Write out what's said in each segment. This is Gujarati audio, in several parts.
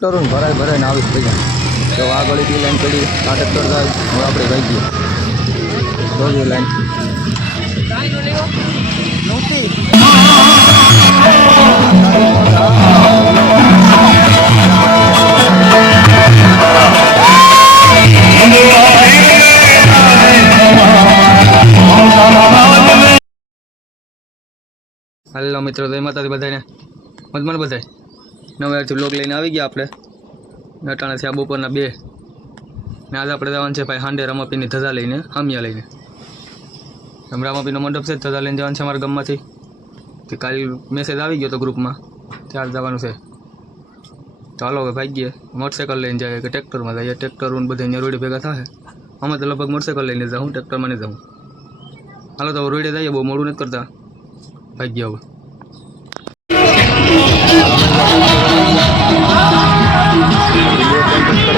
ટ્રેક્ટરો ભરાય ભરાઈને આવી જ ગયા. તો આ ગળીથી લાઈન પડી આ ટ્રેક્ટર જાય હવે આપણે વહી ગઈએ જોજો લાઈન હેલો મિત્રો, જય માતાજી બધાને. મજમન બધાય નવેથી બ્લોગ લઈને આવી ગયા આપણે. નટાણા થયા બપોરના 2 ને આજે આપણે જવાનું છે ભાઈ હાંડે રમાપીની ધજા લઈને હામિયા લઈને. રમાપીનો મંડપ છે, ધજા લઈને જવાનું છે અમારા ગામમાંથી. તે કાલે મેસેજ આવી ગયો તો ગ્રુપમાં ત્યાર જવાનું છે. ચાલો હવે ભાગીએ. મોટરસાઇકલ લઈને જાય કે ટ્રેક્ટરમાં જઈએ? ટ્રેક્ટર બધા અહીંયા રોડે ભેગા થાય. અમે તો લગભગ મોટરસાઇકલ લઈને જાઉં, ટ્રેક્ટરમાં નહીં જાઉં. હાલો તો રોડે જઈએ, બહુ મોડું નથી કરતા. ભાગ્ય હવે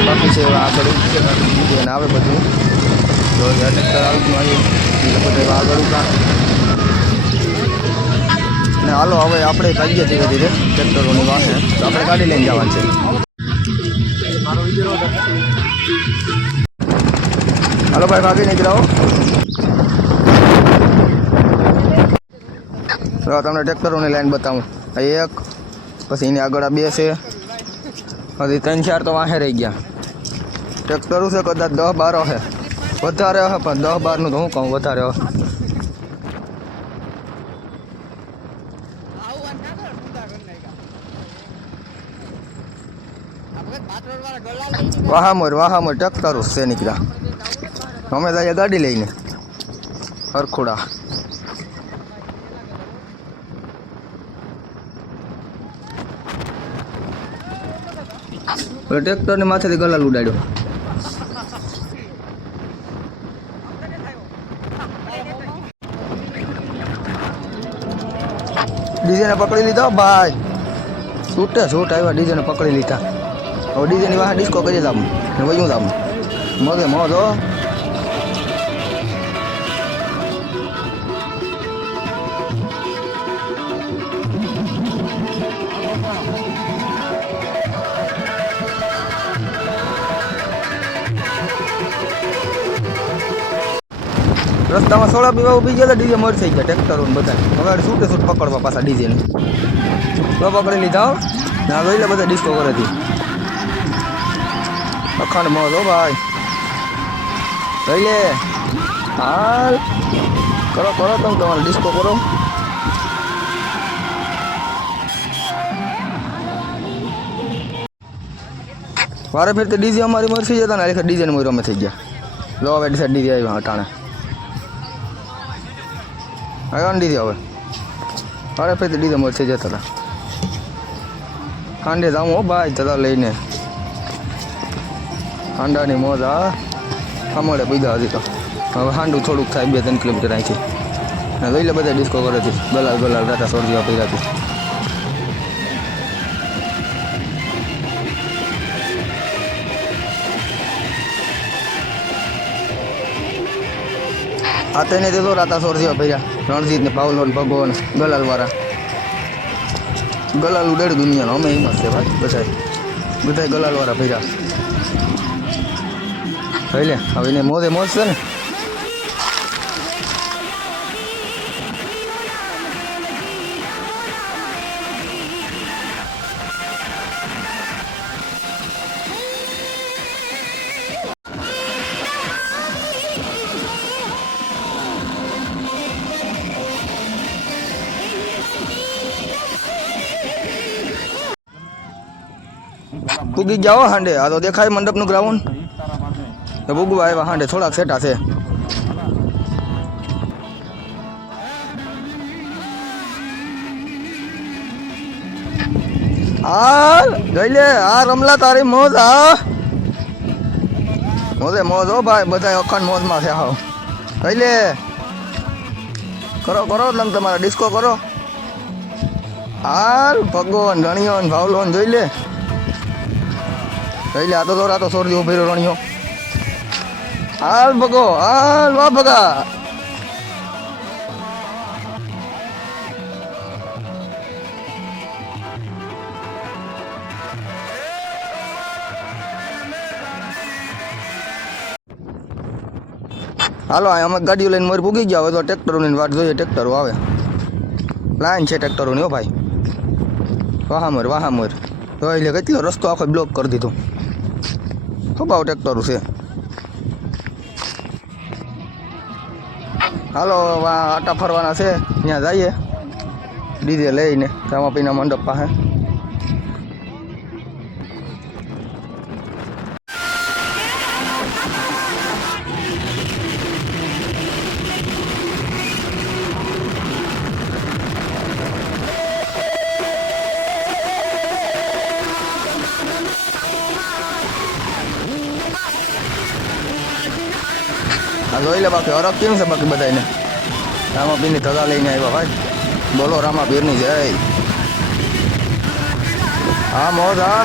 બાકી છે આગળ આવે બધું તો ટ્રેક્ટર આવી બધા આગળ ને હાલો હવે આપણે ભાગીએ ધીરે ધીરે ટ્રેક્ટરોની વાહે તો આપણે ગાડી લઈને જવાનું છે. હાલો ભાઈ ભાગી નીકળાવો. તમને ટ્રેક્ટરોની લાઈન બતાવું. એક પછી એની આગળ 2 છે, હજી 3-4 તો વાહે રહી ગયા. ટ્રેક્ટરો છે કદાચ 10-12 છે, વધારે હશે પણ 10-12 નું તો હું કહું વધારે હશે. વાહામોર ટ્રેક્ટરો છે નીકળ્યા. અમે જઈએ ગાડી લઈને હરખોડા. ટ્રેક્ટર ને માથેથી ગલાલ ઉડાડ્યો. ડીજે ને પકડી લીધો ભાઈ. છૂટ આવ્યા. ડીજે ને પકડી લીધા. હવે ડીજે ની વાહ ડિસ્કો કરી દામ વયું દામ મોજે મોજ. રસ્તામાં સોડા પીવા ઉભી ગયા ડીજે મર થઈ ગયા ટ્રેક્ટરો બધા. હવે છૂટે છૂટ પકડવા પાછા ડીજેને તો પકડી લીધા. ના જોઈ લે બધા ડિસ્કો કરે છે. અખંડ મોજ હો ભાઈ. જોઈ લે હાલ કરો તમે તમારે ડિસ્કો કરો. વારે ફેરતે ડીજે અમારી મરસી જતા ને આખા ડીજે ને મોર અમે થઈ ગયા. લો હવે ડીજે આવ્યા અટાણે આવ્યા ને ડીજે. હવે વારે ફેરતે ડીજે મરસી જતા હતા. હાંડે જાઉં હો ભાઈ ધજા લઈને. હાંડાની મોજ અમારે પીધા હજી તો. હવે હાંડું થોડુંક થાય 2-3 કિલોમીટર અહીંથી. ને જોઈ લે બધા ડિસ્કો કરે છે. ગલાલ રાતા સોરજીવા પીરાથી. આ તેને તો રાતા સોરજીવા પીર્યા. રણજીત ને પાવલો ને ભગવાન ગલાલ વાળા ગલાલ ઉડાડ્યું દુનિયાનો. અમે એમાં છે ભાઈ બધા ગલાલ વાળા પીર્યા. લે હવે એને મોજે મોજ છે ને. પૂગી જાઓ હાંડે. આ તો દેખાય મંડપનું ગ્રાઉન્ડ. ભૂગવા આવ્યા હાંડે. થોડાક સેટા છે. હાલ જોઈ લે આ રમલા તારી મોજ. મોજે મોજ હો ભાઈ. બધા અખંડ મોજમાં છે. હાવ જોઈ લે કરો તમે તમારા ડિસ્કો કરો. હાલ ભગવાન રણિયો ભાવલો જોઈ લે. આ તો રાતો સોરજી ઉભી રહ્યો રણિયો. હાલ ભગો હાલ વાહ ભગા. હાલો અમે ગાડીઓ લઈને મોર પૂગી ગયા. હવે તો ટ્રેક્ટરોની વાટ જોઈએ, ટ્રેક્ટરો આવે. લાઈન છે ટ્રેક્ટરોની. હો ભાઈ, વાહામર તો એટલે કેટલો રસ્તો આખો બ્લોક કરી દીધો. ખબાવ ટ્રેક્ટરો છે. હાલો આટા ફરવાના છે, ત્યાં જઈએ ડીજે લઈને રામાપીના મંડપ પાસે. આ જોઈ લે બાકી હરખ કેમ છે બાકી બધાને. રામાપીરની ધજા લઈને આવ્યા ભાઈ. બોલો રામાપીરની જય. હા મોજ હા.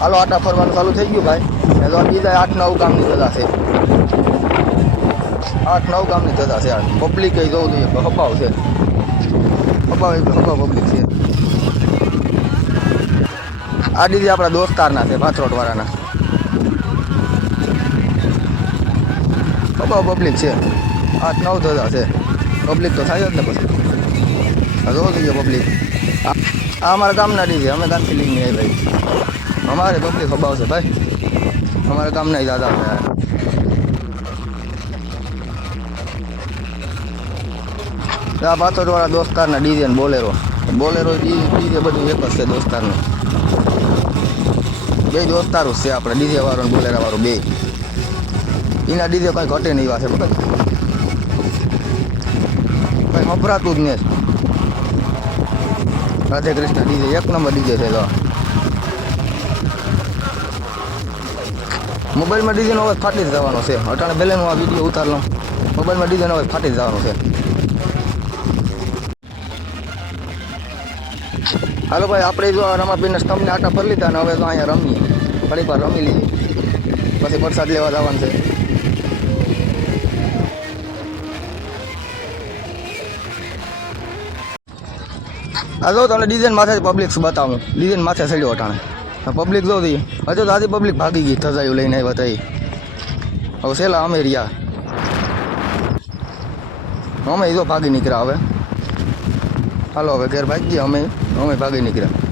હાલો આટા ફરવાનું ચાલુ થઈ ગયું ભાઈ. એ તો બીજા 8-9 ગામની ધજા છે. 8-9 ગામની ધજા છે. પબ્લિક કઈ જોવું જોઈએ, હબાવ છે. હબાવ પબ્લિક છે. આ દીદી આપણા દોસ્તારના છે, ભાથરોડ વાળાના. બહુ પબ્લિક છે. 8-9 ધજા છે. પબ્લિક તો થાય જ ને પછી. જોવું જોઈએ પબ્લિક. આ અમારા ગામના ડીજે, અમે ગામથી લઈને આવી ભાઈ. અમારે પબ્લિક ખબાવ છે ભાઈ. અમારા ગામના દાદા છે. આ ભાથરોડ વાળા દોસ્તારના ડીજે ને બોલેરો ડીજે બધું એક જ છે દોસ્તારનું. બે દોસ્તારું છે આપણે, ડીજે વાળો ને બોલેરા વાળું બે. એના ડીજે કંઈ ઘટે નહીં વાસે બરાબર, કંઈ વપરાતું જ નહીં. રાધે કૃષ્ણ ડીજે એક નંબર ડીજે છે. તો મોબાઈલમાં ડીજેનો અવાજ ફાટી જ જવાનો છે. અટાણે પહેલાંનો આ વિડીયો ઉતાર લો, મોબાઈલમાં ડીજેનો અવાજ ફાટી જ જવાનો છે. હાલો ભાઈ, આપણે જો રામાપીરના સ્તંભને આટા ફરી લીધા ને હવે તો અહીંયા રમીએ. ઘણી વાર રમી લઈએ, પછી પ્રસાદ લેવા જવાનું છે. આ જો તમને ડીઝન માથે પબ્લિક બતાવું. ડીઝન માથે ચડ્યો અટાણે પબ્લિક જો હજુ તો આધી પબ્લિક ભાગી ગઈ. થજાયું લઈને આવ્યા હતા. હવે છેલ્લા અમે રહ્યા, અમે જો ભાગી નીકળ્યા હવે. હાલો હવે ઘેર ભાગી ગયા. અમે ભાગી નીકળ્યા.